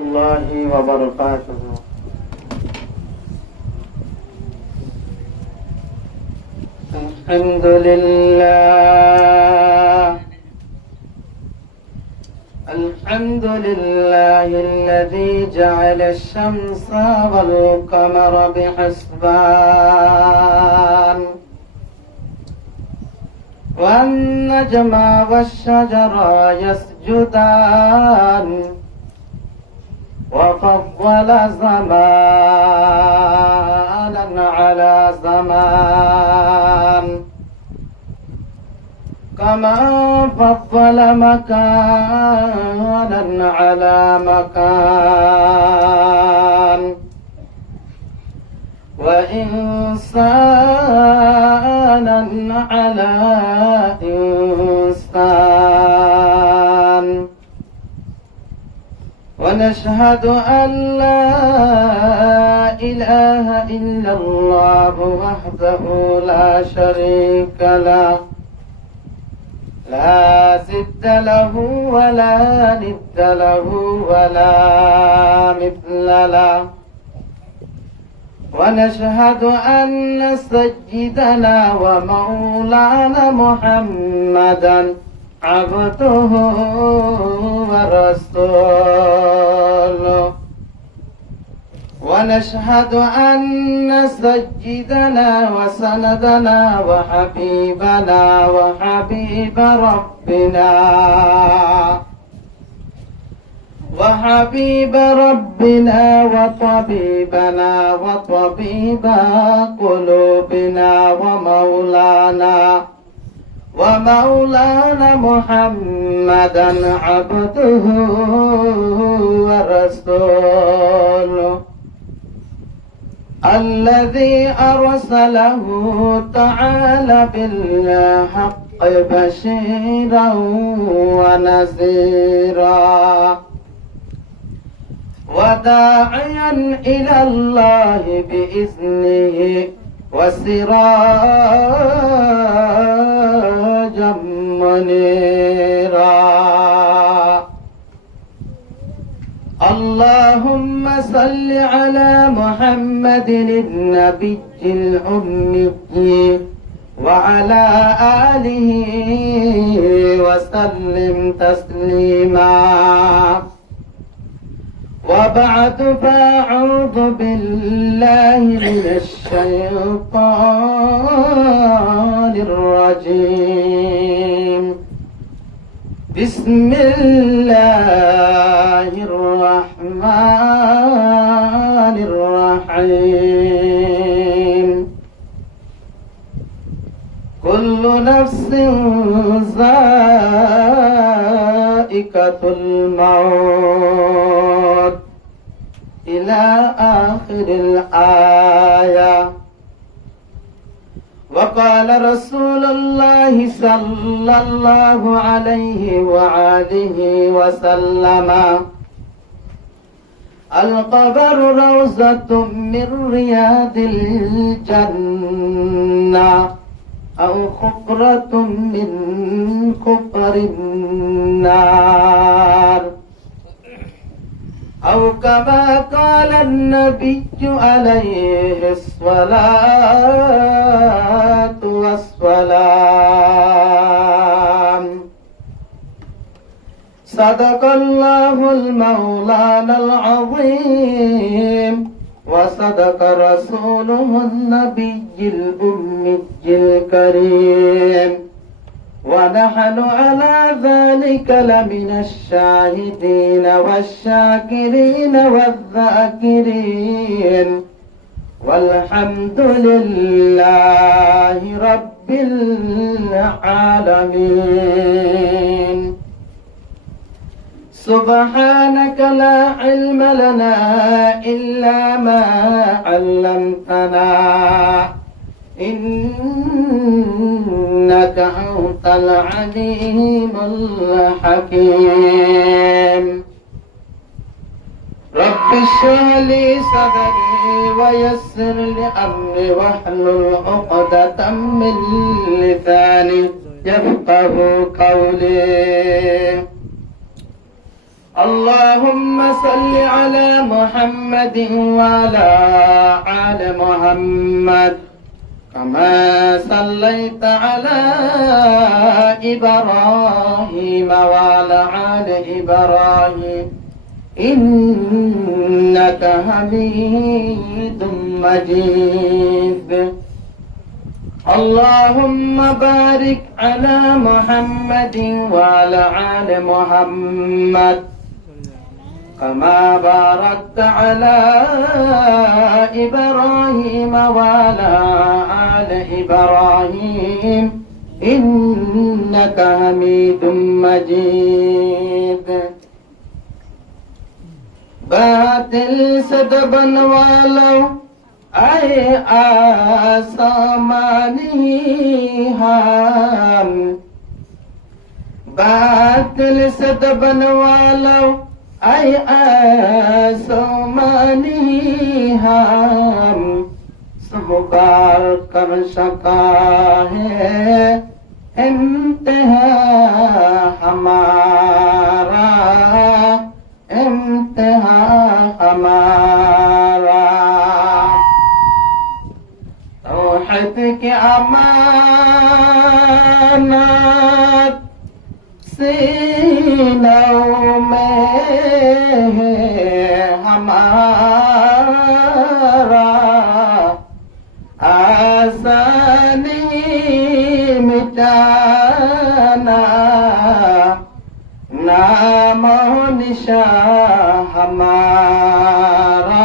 الله وبركاته. الحمد لله الذي جعل الشمس والقمر بحسبان والنجم والشجر يسجدان وفضل زمانا على زمان كما فضل مكانا على مكان وإنسانا على إنسان ونشهد أن لا إله إلا الله وحده لا شريك له لا ضد له ولا ند له ولا مثل له ونشهد أن سيدنا ومولانا محمدا عبده ورسوله ونشهد أن سيدنا وسندنا وحبيبنا وحبيب ربنا وطبيبنا وطبيب قلوبنا ومولانا محمدا عبده ورسوله الذي أرسله تعالى بالحق بشيرا ونذيرا وداعيا إلى الله بإذنه وسراجا منيرا اللهم صل على محمد النبي الأمي وعلى آله وسلم تسليما وبعد فأعوذ بالله من الشيطان الرجيم بسم الله الرحمن الرحيم كل نفس ذائقة الموت إلى آخر الآية وقال رسول الله صلى الله عليه وآله وسلم القبر روضة من رياض الجنة أو خفرة من خفر النار أو كما قال النبي عليه الصلاة والسلام صدق الله المولانا العظيم وصدق رسوله النبي الأمي الكريم ونحن على ذلك لمن الشاهدين والشاكرين والذاكرين والحمد لله رب العالمين سبحانك لا علم لنا إلا ما علمتنا إنك أنت العليم الحكيم رب اشرح لي صدري ويسر لي أمري واحلل عقدة من لساني يفقه قولي اللهم صل على محمد وعلى آل محمد كما صليت على إبراهيم وعلى آل إبراهيم إنك حميد مجيد اللهم بارك على محمد وعلى آل محمد كما باركت على إبراهيم وعلى آل إبراهيم إنك حميد مجيد बातिल से दबन वालों आए आसमानी हम बातिल से दबन वालों आए आसमानी हम सब बार कर सका है इम्तिहा हमारा इम्तिहा हमारा तौहीद की अमानत सीनों में है हमारा आसानी मिटाना नाम निशा हमारा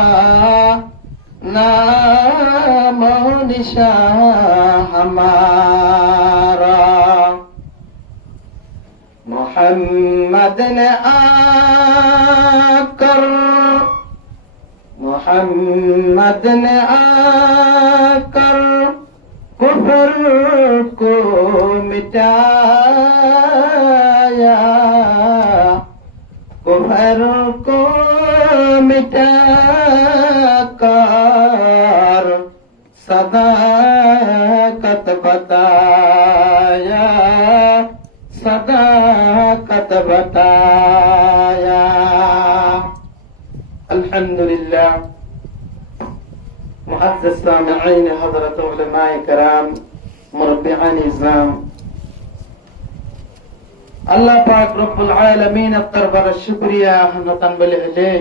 नाम निशा हमारा मोहम्मद ने आकर कुफर को मिटाया कुफर को मिटाकर सदाकत बताया सदाकत बताया अल्हम्दुलिल्लाह मुअज़्ज़ज़ सामिईन हज़रत उलमाए कराम मुरब्बिआन इज़ाम अल्लाह पाक रब्बुल आलमीन दरबार शुक्रिया हनतन बिलहले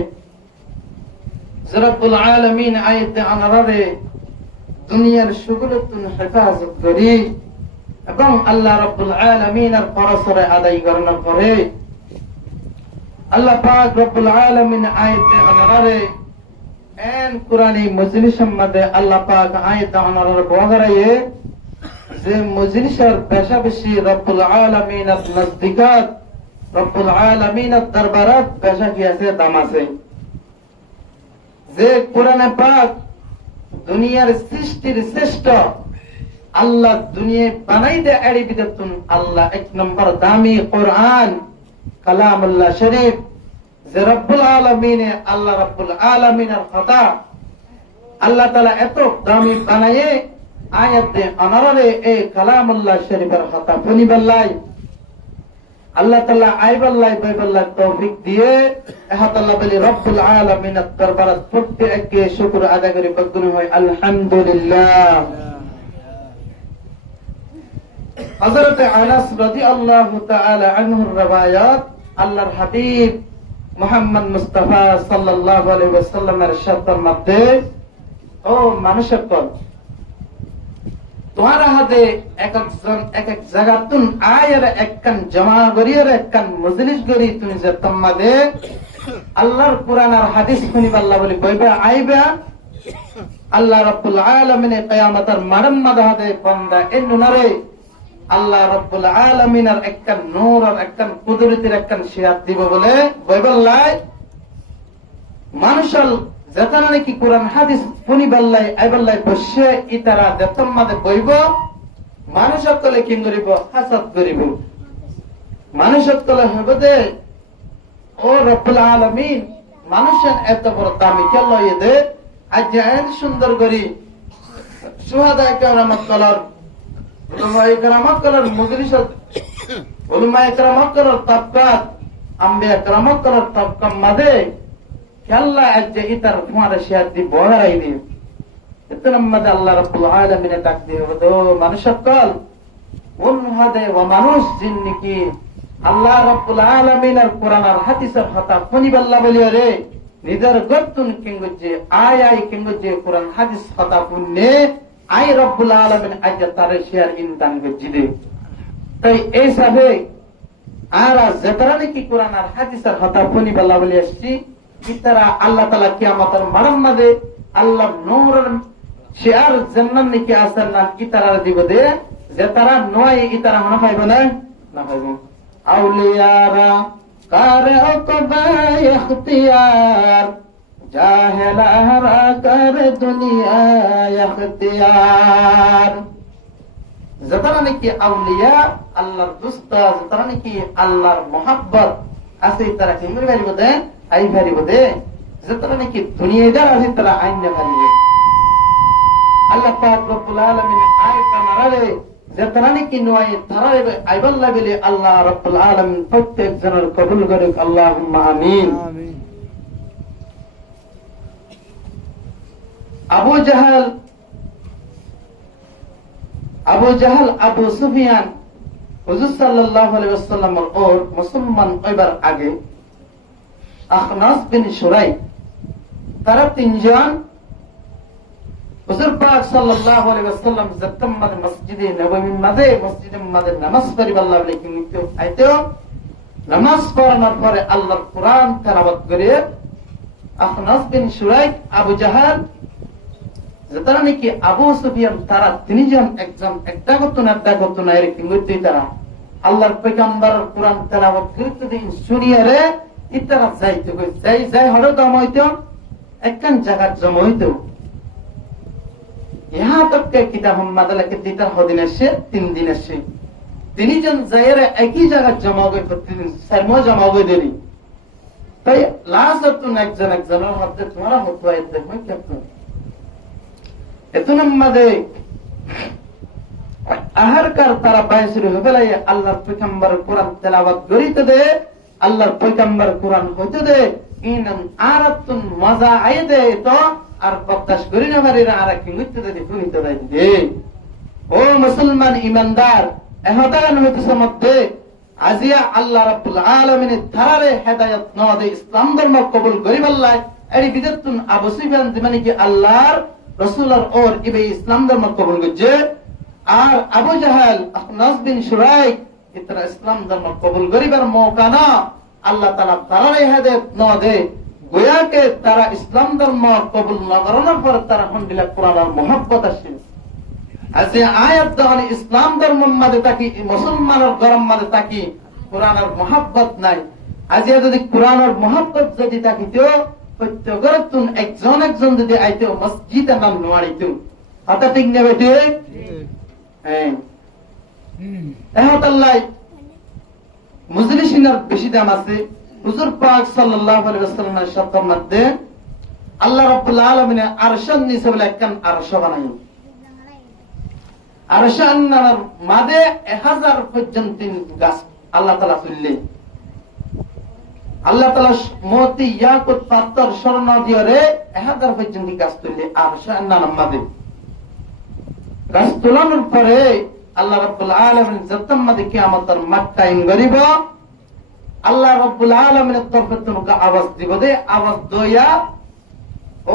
रब्बुल आलमीन आयत अनरारे दुनियार शुगलतुन हिफाजत करी এবং আল্লাহ রাব্বুল আলামিনের ফরজরে আদায় করার পরে আল্লাহ পাক রব্বুল আলামিন আয়াতে আনারে এন কুরআনি মজলিসের মধ্যে আল্লাহ পাক আয়াতে আনারে বগরায়ে যে মজলিসের পাশাপাশি রব্বুল আলামিনের নজদিকাত রব্বুল আলামিনের দরবারাত পেশা কি আছে দাম আছে যে কুরআনে পাক দুনিয়ার সৃষ্টির শ্রেষ্ঠ আল্লাহ দুনিয়া বানাই দে এড়ি বিদতুন আল্লাহ এক নম্বর দামি কোরআন কালামুল্লাহ শরীফ যে রব্বুল আলামিনে আল্লাহ রব্বুল আলামিনের কথা আল্লাহ তাআলা এত দামি বানায়ে আয়াত দে অনরে এই কালামুল্লাহ শরীফের কথা পনিবাল্লাই আল্লাহ তাআলা আইবাল্লাই বাইবাল্লাই তৌফিক দিয়ে আল্লাহ বলি রব্বুল আলামিনের দরবারে প্রত্যেককে শুকর আদায় করে বদগুণ হয় আলহামদুলিল্লাহ হযরত আনাস রাদিয়াল্লাহু তাআলা আনহুর riwayat আল্লাহর হাবিব মুহাম্মদ মুস্তাফা সাল্লাল্লাহু আলাইহি ওয়াসাল্লামের ইরশাদের মধ্যে ও মানুষের কল তোমার হাতে একজন এক এক জায়গাতুন আয়ের একখান জমা করিয়ার একখান মজলিস করি তুমি যে তোমাদে আল্লাহর কোরআন আর হাদিস শুনিবা আল্লাহ বলি বইবা আইবা আল্লাহ রাব্বুল আলামিন কিয়ামতের মারম মাদাহাতে বান্দা এনুনারে আল্লাহ রাব্বুল আলামিনের একখান নূর আর একখান কুদরতের একখান সিরাত দিব বলে বইবাল্লাই মানুষল যেতানা নাকি কোরআন হাদিস শুনিবাল্লাই আইবাল্লাই বসে ইতারা দেতম মাদে বইব মানুষত কলে কি করিব হাসাদ করিব মানুষত কলে হবে দে ও রব্বুল আলামিন মানুষের এত বড় দামি কেন লইয়ে দে আজ এত সুন্দর করি সুহাদা কেরামত কলার উলামায়ে কেরামত কলার মজলিস উলামায়ে কেরামত কলার তাবকাত আম্বিয়া کرامক করার তবকা মাদে আল্লাহ আজকে ইতার ফুয়ারে শেয়ার দি বড়াই দিয়ে এতন মাদে আল্লাহ রাব্বুল আলামিন ডাক দিয়ে হলো মানুষ সকল উনহাদে ওয়া মানুষ জিন্নিকি আল্লাহ রাব্বুল আলামিনের কোরআন আর হাদিসের কথা ফনিবাল্লাহ বলিও রে নিদার গতুন কিংগজে আয় কিংগজে কোরআন হাদিস কথা পুন্নে আই রাব্বুল আলামিন আজ তারে শেয়ার ইনদান গজিদে তাই এই সাবে আর যেতারা নাকি কোরআন আর হাদিসের কথা ফনিবাল্লাহ বলি আসছি ইতারা আল্লাহ তাআলা কিয়ামতের মারাম মাদে আল্লাহ নূরের শেয়ার জান্নাত নাকি আসার না ইতারা দিব দে যেতারা নয় ইতারা মনে পাইবে না না পাইবে আউলিয়ারা কারে ওকবা ইখতিয়ার জাহেলারা কারে দুনিয়া ইখতিয়ার যেতারা নাকি আউলিয়া আল্লাহর দোস্ত যেতারা নাকি আল্লাহর মোহাব্বত আছে তারা কি মনে পারিব দে আই পারিব দে যেতারা নাকি দুনিয়াদার আছে তারা আইন না পারিব আল্লাহ পাক রব্বুল আলামিন আয়াত আমারে যেতারা নাকি নয় তারা আইবাল্লাহ বলে আল্লাহ রব্বুল আলামিন প্রত্যেক জনের কবুল করুক আল্লাহুম্মা আমিন আমিন আবু জাহাল আবু সুফিয়ান হুজুর সাল্লাল্লাহু আলাইহি ওয়াসাল্লামের ওর মুসলমান হইবার আগে আখনাস বিন শুরাই তারা তিনজন হুজুর পাক সাল্লাল্লাহু আলাইহি ওয়াসাল্লাম যতম্মাদ মসজিদে নববীর মধ্যে নামাজ পড়িবাল্লাহ বলে কিন্তু আইতো নামাজ পড়ানোর পরে আল্লাহর কোরআন তেলাওয়াত করে আখনাস বিন শুরাই আবু জাহাল যারা নাকি আবু সুফিয়ান তারা তিনজন একজন একটা করতো না এরকম করতেই তারা আল্লাহর পয়গম্বরের কোরআন তেলাওয়াত করতে দিন শুনিয়ে রে ইতারা যাইতে যাই হলো জমা হইতো একখান জায়গার জমা হইতো ইহা তককে কিতাব মাদালাকে দিতার হদিন আসে 3 দিন আসে তিনজন যাইরে একই জায়গার জমা হয়ে প্রতিদিন সারমো জমা হয়ে দেরি তাই লাস্ট একজনের মধ্যে তোমার হতো দেখো কেমন আহারকার তারা বাইসুর হবেলাই আল্লাহর পয়গম্বর কোরআন তেলাওয়াত করিতে দে আল্লাহর পয়গম্বর কোরআন হইতে দে ইনান আরাতুন মজা আই দে তো আর বকতাস করি না মারিরা আর কি হইতে দে শুনিতে দে ও মুসলমান ঈমানদার এহদান হইতেছে মধ্যে আজিয়া আল্লাহ রাব্বুল আলামিনের ধারে হেদায়েত ন দে ইসলাম ধর্ম কবুল করিবাল্লাহ এরি বিদতুন আবু সুফিয়ান মানে কি আল্লাহর রাসূলের ওর ইবে ইসলাম ধর্ম কবুল করছে আর আবু জাহাল আখনাস বিন শুরাইক ইতরা ইসলাম ধর্ম কবুল করিবার মৌকা না আল্লাহ তাআলা তারারে হেদায়েত ন দে গোয়াকে তারা ইসলাম ধর্ম কবুল না করার পর তারা হন্ডিলা কোরআনের মহব্বত আসে আছে আয়াত যখন ইসলাম ধর্ম মধ্যে থাকি মুসলমানের ধর্ম মধ্যে থাকি কোরআনের মহব্বত নাই আজ যদি কোরআনের মহব্বত যদি থাকিতো প্রত্যেকজন একজন যদি আইতো মসজিদে নাম নোয়াইতো কথা ঠিক নেবে ঠিক হ্যাঁ আল্লাহ মুজলিসিনের বেশি দাম আছে হুজুর পাক সাল্লাল্লাহু আলাইহি ওয়াসাল্লামের শব্দের মধ্যে আল্লাহ রাব্বুল আলামিন আরশের নিচে বলে একখান আরশ বানাই আরশের মাঝে 1000 পর্যন্ত গাছ আল্লাহ তাআলা তুললে আল্লাহ তাআলা মতি ইয়াকুত পাথর স্বর্ণ দিয়ে রে 1000 পর্যন্ত গাছ তুললে আরশের মাঝে গাছ তোলানোর পরে আল্লাহ রাব্বুল আলামিন যতম মাঝে কিয়ামতের মাঠ টাইম করিব আল্লাহ রাব্বুল আলামিনের তরফে তোমাকে আওয়াজ দিব দে আওয়াজ দয়া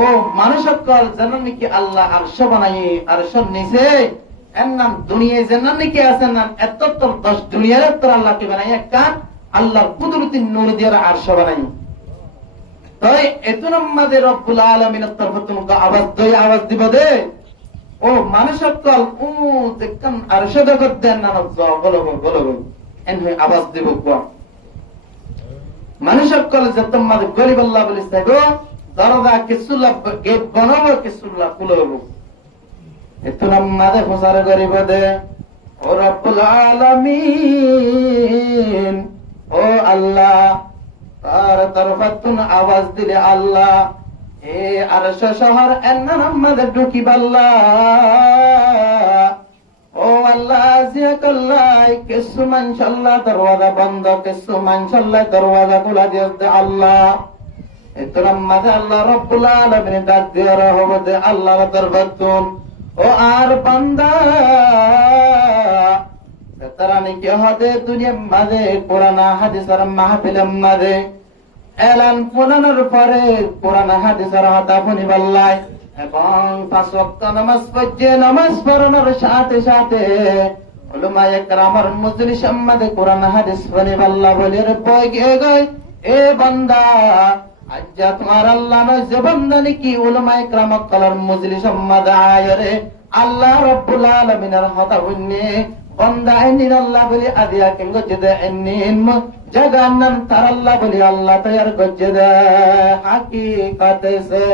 ও মানুষকল জানেন কি আল্লাহ আরশ বানাই আরশের নিচে এর নাম দুনিয়ায় জানেন কি আছে নাম এত 10 দুনিয়ার তোর আল্লাহকে বানাই একটা আল্লাহর কুদরতির নূর দিয়ে আরশ বানাই তাই এতুন মাঝে রব্বুল আলামিনের তরফে তোমাকে আওয়াজ দয়া আওয়াজ দিব দে ও মানুষকল ও দেখতাম আরশ জগৎ দেন না বলো এন হয়ে আওয়াজ দিব কোয়া মানুষকল যতম মাঝে গরিবাল্লাহ বলিস গো দরজা কিছুল্লাহ গেট বানাবো কিছুল্লাহ খুলবো এত নামাজে প্রচার করিব দে ও রব্বুল আলামিন ও আল্লাহ তার তরফাতুন আওয়াজ দিলে আল্লাহ এ আরশ শহর এন্না নামাজে ঢুকিবাল্লাহ ও ও আল্লাহ জিয়া কল্লাই কিছু মানশাল্লাহ দরওয়াজা বন্ধ, কিছু মানশাল্লাহ দরওয়াজা খোলা দিয়ে আল্লাহ এতরাম মাঝে আল্লাহ রব্বুল আলামিন ডাক দিয়ে রহমতে আল্লাহর দরবারতুন ও আর বান্দা তারা নাকি হদে দুনিয়ার মাঝে কোরআন হাদিসের মাহফিলের মাঝে এলান ফোনানোর পরে কোরআন হাদিসের হতা শুনিবাল্লাই এবং 5 ওয়াক্ত নামাজ পড়ে নামাজ পড়ানোর সাথে সাথে উলামায়ে কেরামের মজলিসের মাঝে কোরআন হাদিস শুনিবাল্লাহ বলে রে বই গই এ বান্দা আজ্জা তোমার আল্লাহ নয় যে বান্দা নাকি উলামায়ে কেরাম কলার মজলিসের মাঝে আয়রে আল্লাহ রাব্বুল আলামিনের হতা শুনে বান্দা আইনিন আল্লাহ বলি আদিয়া কেন গজদে আইনিন জাগান্নাম তার আল্লাহ বলি আল্লাহ তৈয়ার গজদে হাকিকত সে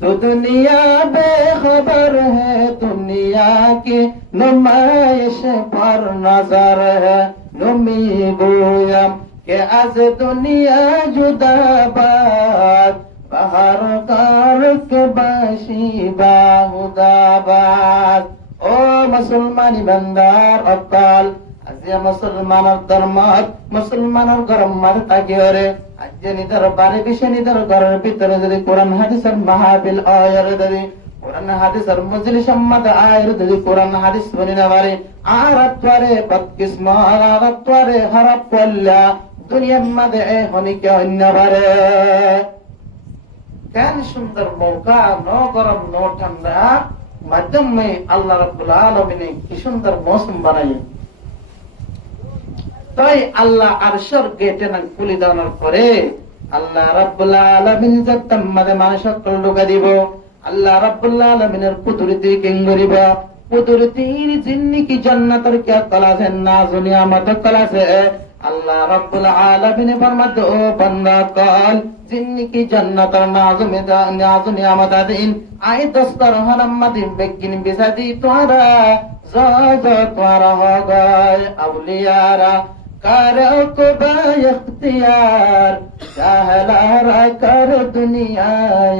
तो दुनिया बेखबर है दुनिया की नुमाइश पर नजर है नुमी गोयम के आज दुनिया जुदाबाद बाहर कार के बाशी बाहुदाबाद ও মুসলমানি বান্দার অকাল আজিয়া মুসলমানের ধর্মত মুসলমানের গরমার তাকিয়রে আজকে নিদার বাড়ি বিষয় নিদার ঘরের ভিতরে যদি কোরআন হাদিসের মাহফিল আয়ার যদি কোরআন হাদিসের মজলিস সম্মত আয়ার যদি কোরআন হাদিস শুনি না পারে আর আত্মারে বদকিসমত আর আত্মারে খারাপ করলা দুনিয়ার মাঝে হনিকে অন্য পারে কেন সুন্দর মৌকা ন গরম ন ঠান্ডা মাধ্যমে আল্লাহ রাব্বুল আলামিন কি সুন্দর মৌসুম বানাই তাই আল্লাহ আরশের গেটে না খুলে দেওয়ার পরে আল্লাহ রাব্বুল আলামিন যতম মাঝে মানুষক ঢুকা দিব আল্লাহ রাব্বুল আলামিনের কুদরতি কিং করিব কুদরতির জিন্নি কি জান্নাতের কি আকল আছে না দুনিয়া মত আকল আছে আল্লাহ রাব্বুল আলামিন ফরমাতে ও বান্দা কল জিন্নি কি জান্নাতের নাজমে নাজু নিয়ামত দিন আই দস্তর হানাম্মাদিন বেগিন বিসাদি তোরা তোরা হগায় আউলিয়ারা কারো কো ইখতিয়ার জাহলারা কর দুনিয়া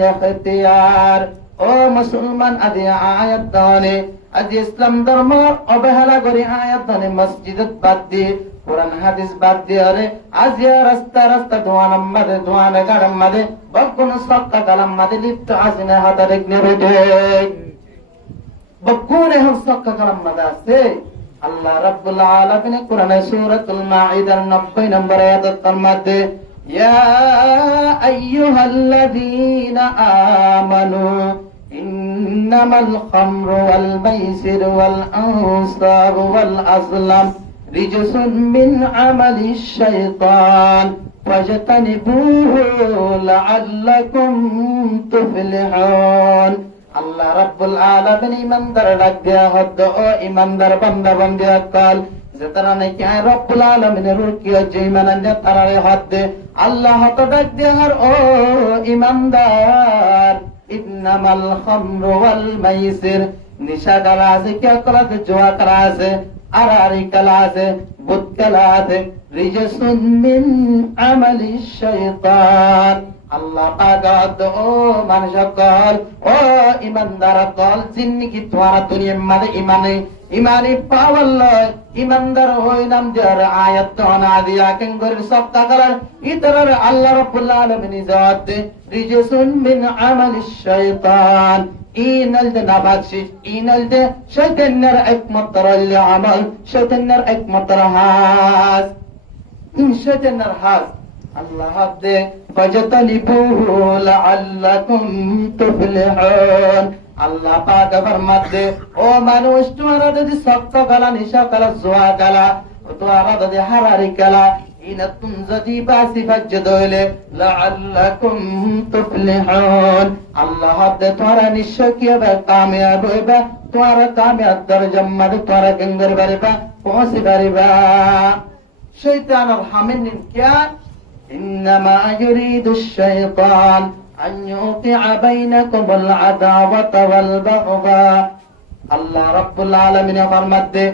ইখতিয়ার ও মুসলমান আদি আয়াত দানে আদি ইসলাম ধর্ম অবহেলা করে আয়াত দানে মসজিদত বাদ দিয়ে কোরআন হাদিস বাদ দিয়ে আরে আজিয়া রাস্তা রাস্তা দোয়ানাম মাদে দোয়ানে গাড়াম মাদে বকুন সক্কা কালাম মাদে লিপ্ত আসিনে হাতারে নেবেটে বকুন এখন সক্কা কালাম মাদে আছে আল্লাহ রাব্বুল আলামিন কোরআনে সূরাতুল মাঈদার 90 নম্বর আয়াতের মধ্যে ইয়া আইয়ুহাল্লাযীনা আমানু ইন্নামাল খামরু ওয়াল মাইসির ওয়াল আনসাবু ওয়াল আজলাম রিজসুন মিন আমালিশ শাইতান ফাজতানিবুহু লাআল্লাকুম তুফলিহুন আল্লাহ রাব্বুল আলামিন ইমানদার ডাক দেয়া হদ ও ইমানদার বান্দা বান্দি আকল যে তারা নাকি রব্বুল আলামিনের রুকিয়া যে ইমান আনছে তারারে হদ দে আল্লাহ তো ডাক দেয়ার ও ইমানদার ইন্নামাল খামরু ওয়াল মাইসির নিশা খেলা আছে কি করা আছে জুয়া খেলা আছে আরারি খেলা আছে বুত খেলা আছে রিজসুন মিন আমালিশ শাইতান আল্লাহ পাক ও মানুষ কল ও ইমানদার কল জিন্দিগি তোমার দুনিয়ার মাঝে ইমানে পাওয়াল ইমানদার হই নাম যার আয়াত না দিয়া কেঙ্গর সত্তা করার ইতরার আল্লাহ রাব্বুল আলামিন জাত রিজসুন মিন আমালিশ শাইতান ইনাল দে নাবাকশিস ইনাল দে শয়তানের একমাত্র আমল শয়তানের একমাত্র হাস শয়তানের হাস আল্লাহ দে ফাজতালিবুহু লাআল্লাকুম তুফলিহুন আল্লাহ পাক ফরমাতে ও মানুষ তোমরা যদি সত্য কালা নিশা কালা জুয়া কালা তোমরা যদি হারারি কালা ইন তুম যদি বাসি ফাজ্জদ হইলে লাআল্লাকুম তুফলিহুন আল্লাহ দে তোমরা নিশ্চয় কি হবে কামিয়াব হইবা তোমরা কামিয়াব দরজার মধ্যে তোমরা গঙ্গর বারিবা পৌঁছে পারিবা শয়তানের হামিন কিয়া إنما يريد الشيطان أن يوقع بينكم العداوة والبغضاء الله رب العالمين فرمته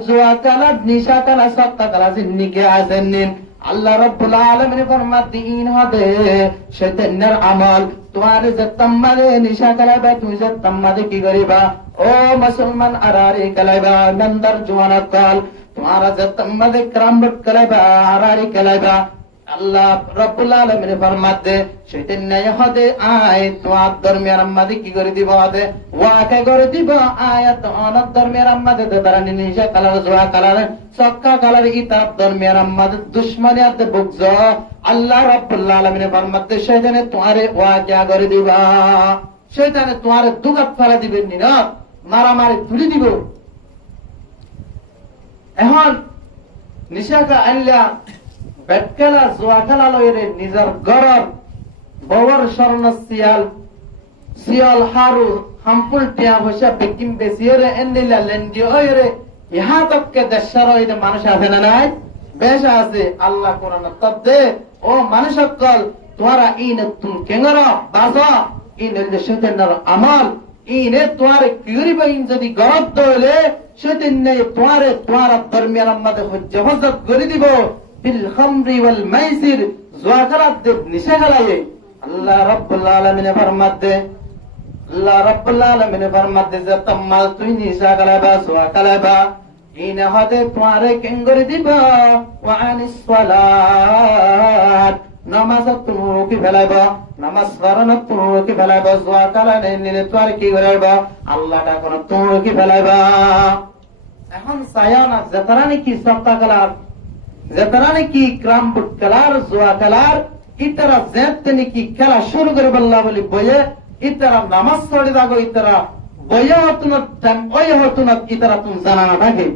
জুয়া কালা নিশা কালা সত্তা কালা জিন্নিকে আসেন আল্লাহ রাব্বুল আলামিন ফরমাতে ইন হবে শয়তানের আমল তোমার যে তাম্মারে নিশা কালাবা তুমি যে তাম্মারে কি করিবা ও মুসলমান আরারি কালাবা নন্দর জওয়ানা কাল তোমার যে তাম্মারে ক্রামবট কালাবা আরারি কালাবা আল্লাহ রাব্বুল আলামিন ফরমাতে শয়তান নাই হদে আয় তোমার দরমিয়ান আমাদের কি করে দিব হদে ওয়াকে করে দিব আয়াত অনাদ দরমিয়ান আমাদের তারা নিশা কালার জোয়া কালার সক্কা কালার ইতাব দরমিয়ান আমাদের দুশমনি আতে বুকজ আল্লাহ রাব্বুল আলামিন ফরমাতে শয়তানে তোমারে ওয়াকে করে দিবা শয়তানে তোমারে দুগাত ফেলা দিবেন নি না মারামারি তুলি দিব এখন নিশাকা আল্লাহ বেটকেলা জোয়া খেলা লইরে নিজের গরর ববর স্বর্ণ শিয়াল হারু হাম্পুল টিয়া বসে বেকিম বেশিরে এন্দিলা লেন্ডি ওইরে ইহা তককে দেশের ওইরে মানুষ আছে না নাই বেশ আছে আল্লাহ কোরআন তদ্দে ও মানুষ সকল তোরা ইন তুম কেঙ্গর বাজা ইন শয়তানের আমল ইনে তোরে কিরিবা ইন যদি গরব দলে শয়তান নে তোরে তোরা দরমিয়ান মধ্যে হজ্জত করে দিব বিল খামরি ওয়াল মাইসির জোয়াকারাত নিশা গলায়ে আল্লাহ রাব্বুল আলামিন ফরমাতে আল্লাহ রাব্বুল আলামিন ফরমাতে যে তাম্মাল তুই নিশা গলাবা জোয়া গলাবা ইনা হদে তোমারে কেঙ্গরি দিবা ওয়া আনিস সালাত নামাজ তুমি কি ফেলাইবা নামাজ পড়ানো তুমি কি ফেলাইবা জোয়া কালানে নিলে তোরে কি করাইবা আল্লাহটা কোন তুমি কি ফেলাইবা এখন সায়ানা জেতারানি কি সত্তা কালার যেতারানে কি ক্রামপুট খেলার জোয়া খেলার ইতারা জেতনি কি খেলা শুরু করে বললা বলি বইয়ে ইতারা নামাজ পড়ে দাগো ইতারা বইয়া হতুন টাইম ওই হতুন ইতারা তুমি জানা না থাকে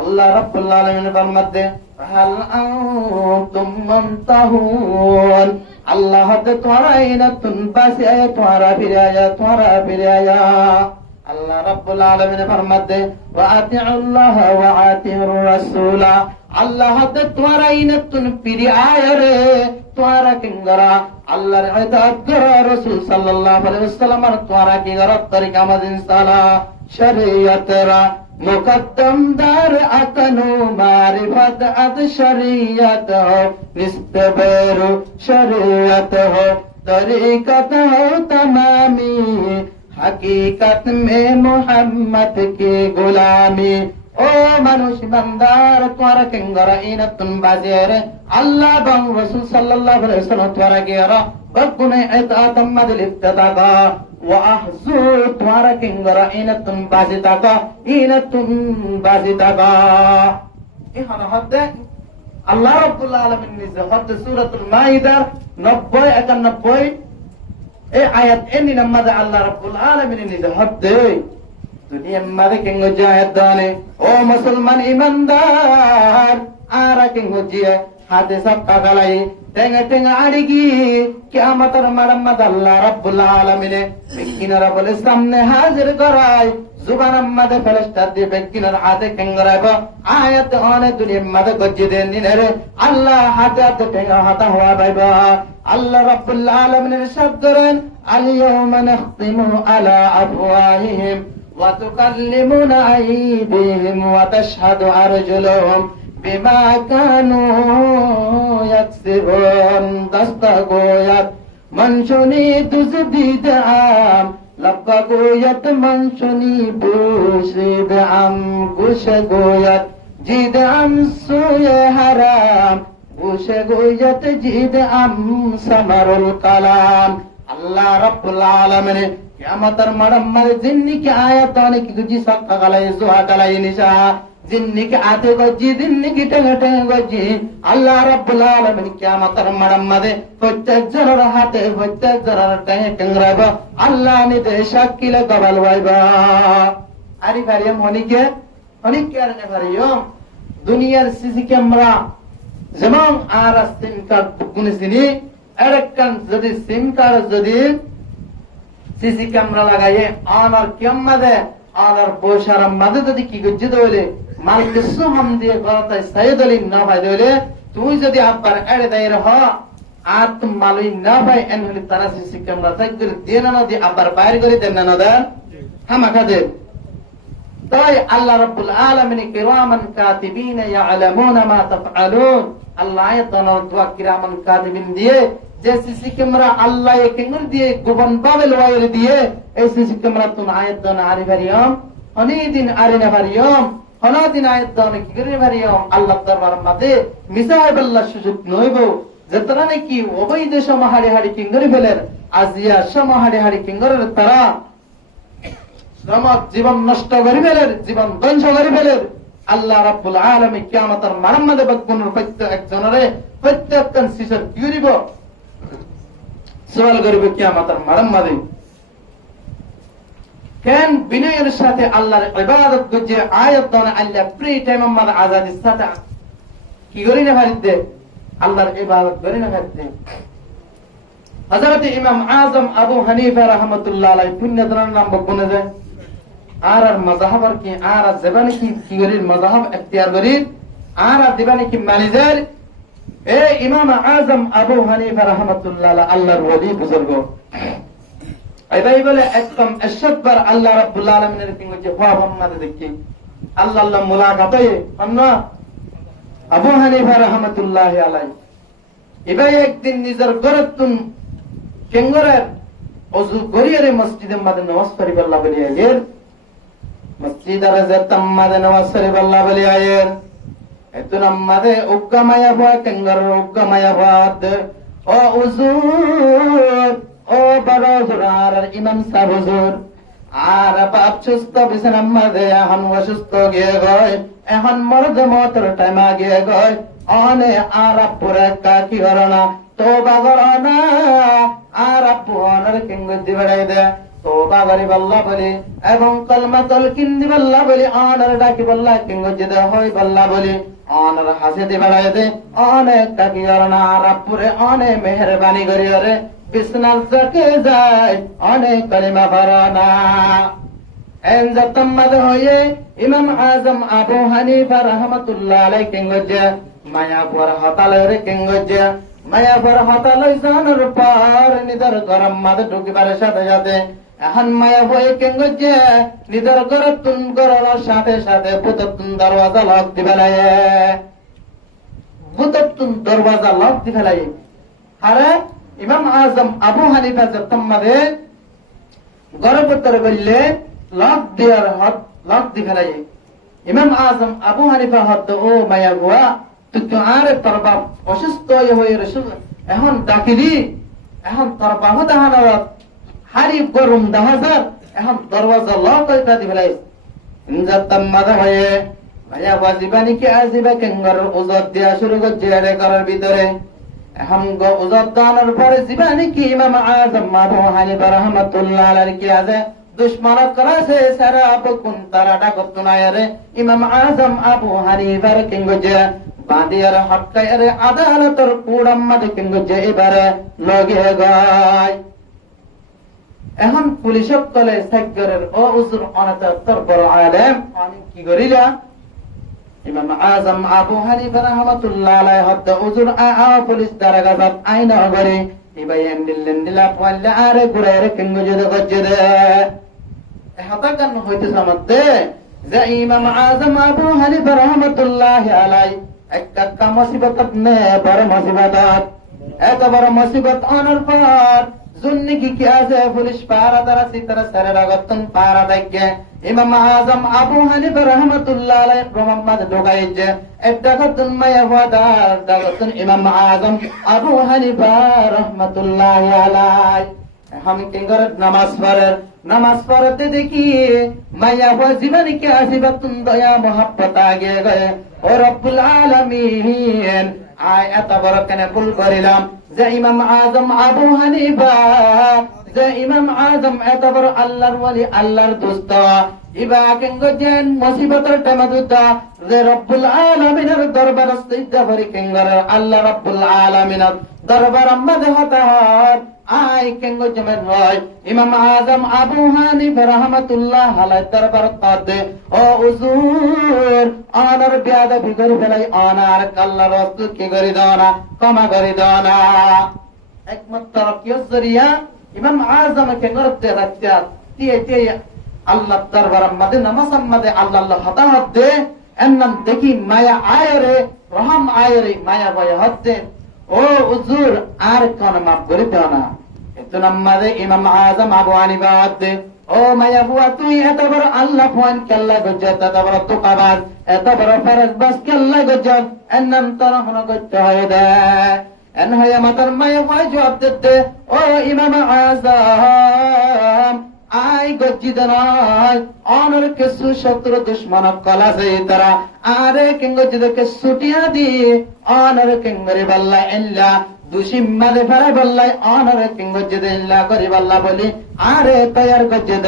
আল্লাহ রাব্বুল আলামিন ফরমাতে হাল আনতুম মুনতাহুন আল্লাহ হাতে তোরা ইনা তুন পাসে আয়া তোরা ফিরে আয়া আল্লাহ রাব্বুল আলামিন ফরমাতে ওয়া আতিউল্লাহ ওয়া আতিউর রাসূলা আল্লাহ হাতে তোরা ইনাতুন পিরি আয়রে তোরা কিংগরা আল্লাহর ইতাআত করা রাসূল সাল্লাল্লাহু আলাইহি ওয়াসাল্লামের তোরা কি গরত তরিকা মাদিন সালা শরীয়তরা মুকদ্দম দার আকনু মারিফত আদ শরীয়ত হো নিস্তবেরু শরীয়ত হো তরিকত হো তমামি हकीकत में मोहम्मद की गुलामी ओ मनुष्य बंदार त्वरा किंगरा इन तुन बाजेर अल्लाह बंग रसूल सल्लल्लाहु अलैहि वसल्लम त्वरा गेरा बकुने इताअत मदल इफ्तदागा व अहजु त्वरा किंगरा इन तुन बाजिदागा इहाना हदे अल्लाह रब्बुल आलमीन निजे हद सूरतुल माइदा 90 91 এই আয়াত এনি নামাজে আল্লাহ রাব্বুল আলামিন নিজে হদ্দে দুনিয়ার মাঝে কেঙ্গো জায়েদ দানে ও মুসলমান ইমানদার আরা কেঙ্গো জিয়া হাতে সাক্কা গালাই টেঙ্গা টেঙ্গা আড়িগি কিয়ামতের মারাম্মাদ আল্লাহ রাব্বুল আলামিন বেকিনারা বলে সামনে হাজির করায় জুবান আম্মাদে ফেরেশতা দিয়ে বেকিনার হাতে কেঙ্গরাইব আয়াত অনে দুনিয়ার মাঝে গজ্জি দেন নিরে আল্লাহ হাতে টেঙ্গা হাতা হওয়া বাইবা আল্লাহ রাব্বুল আলামিন ইরশাদ করেন আল-ইয়াওমা নাখতিমু আলা আফওয়াহিহিম ওয়া তুকাল্লিমুনা আইদিহিম ওয়া তাশহাদু আরজুলুহুম বিমা কানু ইয়াকসিবুন দাস্তা গোয়াত মনশুনি তুজদিদ আম লাব্বা গোয়াত মনশুনি বুশিদ আম গুশ গোয়াত জিদ আম সুয়ে হারাম উশে গোয়াত জিদ আম সামারুল কালাম আল্লাহ রাব্বুল আলামিন কিয়ামতের মারাম্মার জিন্নি কি আয়াত অনেক কিছু সাক্কা গালাই জোয়া গালাই নিশা জিন্নি কি আতে গজি জিন্নি কি টেঙ্গা গজি আল্লাহ রাব্বুল আলামিন কিয়ামতের মারাম্মারে প্রত্যেক জনের হাতে প্রত্যেক জনের টেঙ্গরাইব আল্লাহ নিতে শাকিলে গবাল বাইবা আরি ভারিয়াম অনেক আর নে ভারিয়াম দুনিয়ার সিসি ক্যামেরা যেমন আর সিম কার্ড গুনেছিনি আরেকখান যদি সিম কার্ড যদি সিসি ক্যামেরা লাগাইয়ে আনার ক্যামেরা আনার পয়সার মাঝে যদি কি গজ্জি দইলে মালিক সুহাম দিয়ে গলাতে সাইদ আলী না ভাই দইলে তুই যদি আবার এড়ে দেয় রহ আর তুমি মালুই না ভাই এন হলে তারা সিসি ক্যামেরা তাই করে দেন না দিয়ে আবার বাইরে করে দেন না দেন হামাখা দেন তাই আল্লাহ রাব্বুল আলামিন কিরামান কাতিবিন ইয়ালামুনা মা তাফআলুন আল্লাহ আয়াত দোয়া কিরামান কাদিবিন দিয়ে যে সিসি ক্যামেরা আল্লাহ কেঙ্গর দিয়ে গোপন বাবেল ওয়াইর দিয়ে এই সিসি ক্যামেরা তুন আয়াত দন আরি ভারিয়ম অনেকদিন আরি না ভারিয়ম অনেকদিন আয়াত দন কি করে ভারিয়ম আল্লাহ দরবার মাঝে মিসাহাবাল্লাহ সুযোগ নইব যতরা নাকি অবৈধ সমাহারি হাড়ি কিঙ্গরি ফেলের আজিয়া সমাহারি হাড়ি কিঙ্গরের তারা সমাজ জীবন নষ্ট করে ফেলের জীবন ধ্বংস করে ফেলের আল্লাহ রাব্বুল আলামিন কিয়ামতের মারাম্মাদে বকবনের প্রত্যেক একজনের প্রত্যেকজন শিশুর কি করিব সওয়াল করিব কিয়ামতের মারাম্মাদে কেন বিনয়ের সাথে আল্লাহর ইবাদত করছে আয়াত দান আল্লাহ ফ্রি টাইম আমাদের আজাদির সাথে কি করি না ভারিতে আল্লাহর ইবাদত করি না ভারিতে হযরত ইমাম আযম আবু হানিফা রাহমাতুল্লাহ আলাইহি পুণ্যদানের নাম বকবনে যায় আর মাযহাবের কি আর জবানে কি করি মাযহাব ইখতিয়ার করি আর দিবানে কি মালিজার এ ইমাম আযম আবু হানিফা রাহমাতুল্লাহ আলাইহি আল্লাহর ওলি বুজুর্গ এই বলে একদম এশবার আল্লাহ রাব্বুল আলামিনের কি হচ্ছে হওয়া সম্মানে দেখি আল্লাহ আল্লাহ মুলাকাতে অন্য আবু হানিফা রাহমাতুল্লাহ আলাইহি এবাই একদিন নিজের ঘরতুন কেঙ্গরের ওযু করিয়ে মসজিদের মধ্যে নামাজ পড়িবার লাগি আয়ের মসজিদের যেতাম মধ্যে নামাজ পড়িবার লাগি আয়ের এতুন আমাদে উগ্গামায়া বা কেঙ্গর উগ্গামায়া বাদ ও হুজুর ও বড় হুজুর ইমাম সাহেব হুজুর আর বাপ সুস্থ বিছানার মধ্যে এখন অসুস্থ গিয়ে গয় এখন মরদ মতর টাইম গিয়ে গয় অনে আর পুরে কাকি হরনা তোবা করনা আর পুনের কিঙ্গ দিবড়াই দে তোবা করি বল্লা বলি এবং কলমা তলকিন দিবল্লা বলি অনের ডাকি বল্লা কিঙ্গ দে হই বল্লা বলি অনের হাসি দিবড়াই দে অনেক কাকি হরনা আর পুরে অনে মেহরবানি করি রে বিছনাল থেকে যায় অনেক কলিমা ভরনা এনজাতম্মাদ হয়ে ইমাম আযম আবু হানিফা রাহমাতুল্লাহ আলাইহি কিঙ্গজে মায়াপুর হাতালের কিঙ্গজে মায়াপুর হাতালে জানার পার নিদর গরম মাদ ঢুকিবার সাথে সাথে এখন মায়া হয়ে কিঙ্গজে নিদর গরতুন গরর সাথে সাথে বুততুন দরওয়াজা লক দিবেলায় বুততুন দরওয়াজা লক দিবেলায় আরে ইমাম আযম আবু হানিফা জতম্মাদে গর্বতর বললে লক দেয়ার হাত লক দি ফেলাই ইমাম আযম আবু হানিফা হদ ও মায়া গোয়া তুই আর তোর বাপ অসুস্থ হয়ে রসুল এখন ডাকিলি এখন তোর বাহু দাহানার হারি গরম দাহাজার এখন দরওয়াজা লক করে দি ফেলাই জতম্মাদে হয়ে মায়া গোয়া জীবানি কি আজিবা কেঙ্গর উজত দিয়া শুরু করছে এর করার ভিতরে এখন গো উজত দানের পরে জীবানি কি ইমাম আযম আবু হানিফা রাহমাতুল্লাহ আলাইহি কি আছে দুশমন করাছে সারা বকুন তারা ডাকত নায়ারে ইমাম আযম আবু হানিফার কিঙ্গজে বাদিয়ার হক্কায়ের আদালতর কুড়াম মাঝে কিঙ্গজে এবারে লগে গায় এখন পুলিশ কলে সাগরের ও উজুর অনাতা তোর বড় আলেম আমি কি করিলা ইমাম আযম আবু হানিফা রাহমাতুল্লাহ আলাইহি হদ উজুর পুলিশ দারাগাত আইনা করে ইবাই এন্ডিলা পাল্লা আরে গুড়ারে কিঙ্গজে গজে দে হাতা কান হইতেছে মধ্যে যে ইমাম আযম আবু হানিফা রাহমাতুল্লাহ আলাইহি একটা মুসিবত নে বড় মুসিবত এত বড় মুসিবত আনার পর জুন্নি কি আছে পুলিশ পারা দ্বারা সিতারা সারে রাগতন পারা দেখে ইমাম আযম আবু হানিফা রাহমাতুল্লাহ আলাইহি মোহাম্মদ ঢোকাইছে একটা কতন মায়া ওয়াদার দাগতন ইমাম আযম আবু হানিফা রাহমাতুল্লাহ আলাইহি हम किंगर नमाज पढ़ते देखी माया हुआ जीवन के आसिबतुन दया मोहब्बत आगे गए और रब्बुल आलमीन आय एत बड़ केने भूल करिलाम जे इमाम आजम आबू हानिफा जे इमाम आजम एत बड़ আল্লাহর ওলি আল্লাহর দোস্ত ইবা কেঙ্গজেন মুসিবতের টাইমদুদা যে রব্বুল আলামিনের দরবার সিজদা করি কেঙ্গর আল্লাহ রব্বুল আলামিনের দরবার আমাদের হতাহত আই কেঙ্গো জমেন হয় ইমাম আযম আবু হানিফা রাহমাতুল্লাহ আলাইহি দরবার তাদে ও হুজুর আনার বিয়াদা বিগর ফেলাই আনার আল্লাহ রাসূল কি করি দানা ক্ষমা করি দানা একমাত্র কি জরিয়া ইমাম আযম কে নরতে রাখতে দিয়ে আল্লাহ দরবার আমাদের নামাজ আমাদের আল্লাহ হতাহত দে এমন দেখি মায়া আয়রে রহম আয়রে মায়া ভয় হচ্ছে ও হুজুর আর কোন মাফ করে দাও না। এত নাম্বারে ইমাম আজম আবু হানিফা হচ্ছে ও মায়া বুয়া তুই এত বড় আল্লাহ ফোন কেল্লা গজ্জত, এত বড় তোকাবাজ, এত বড় ফরজবাজ কেল্লা গজ্জত, এর নাম তোর হন গজ্জ হয়ে দেয়। এন হয়ে মাতার মায়া বুয়া জবাব দিতে ও ইমাম আজম আই গজ্জিত নয়, অনর কিছু শত্রু দুশ্মন কলা সেই তারা আরে কিংগজ্জিতকে ছুটিয়া দি অনর কিঙ্গরি বাল্লা এল্লা দুশিম্মাদে ফেরা বললাই অনর কিংগজ্জিত ইল্লা করি বাল্লা বলি আরে তৈয়ার গজ্জিত